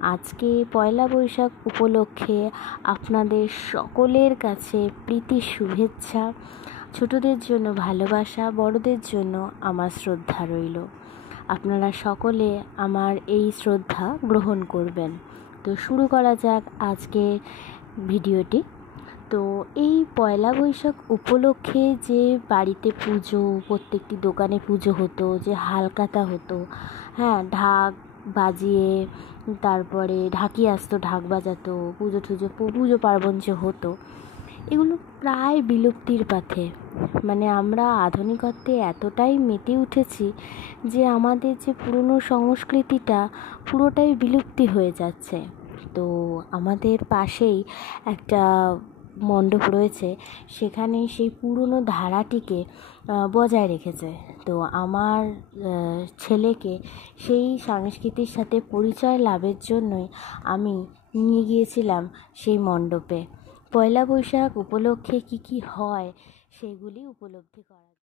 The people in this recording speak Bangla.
আজকে পয়লা বৈশাখ উপলক্ষে আপনাদের সকলের কাছে প্রীতি শুভেচ্ছা। ছোটদের জন্য ভালোবাসা, বড়দের জন্য আমার শ্রদ্ধা রইল। আপনারা সকলে আমার এই শ্রদ্ধা গ্রহণ করবেন। তো শুরু করা যাক আজকের ভিডিওটি। তো এই পয়লা বৈশাখ উপলক্ষে যে বাড়িতে পুজো, প্রত্যেকটি দোকানে পুজো হতো, যে হালখাতা হতো, হ্যাঁ, ঢাক বাজিয়ে তারপরে ঢাকি আসতো, ঢাক বাজাতো, পুজো পার্বণ যে হতো, এগুলো প্রায় বিলুপ্তির পথে। মানে আমরা আধুনিকত্বে এতটাই মেতে উঠেছি যে আমাদের যে পুরনো সংস্কৃতিটা পুরোটাই বিলুপ্তি হয়ে যাচ্ছে। তো আমাদের পাশেই একটা মণ্ডপ রয়েছে, সেখানে সেই পুরনো ধারাটিকে বজায় রেখেছে। তো আমার ছেলেকে সেই সংস্কৃতির সাথে পরিচয় লাভের জন্যই আমি নিয়ে গিয়েছিলাম সেই মণ্ডপে। পয়লা বৈশাখ উপলক্ষে কী কী হয় সেগুলি উপলব্ধি করা যায়।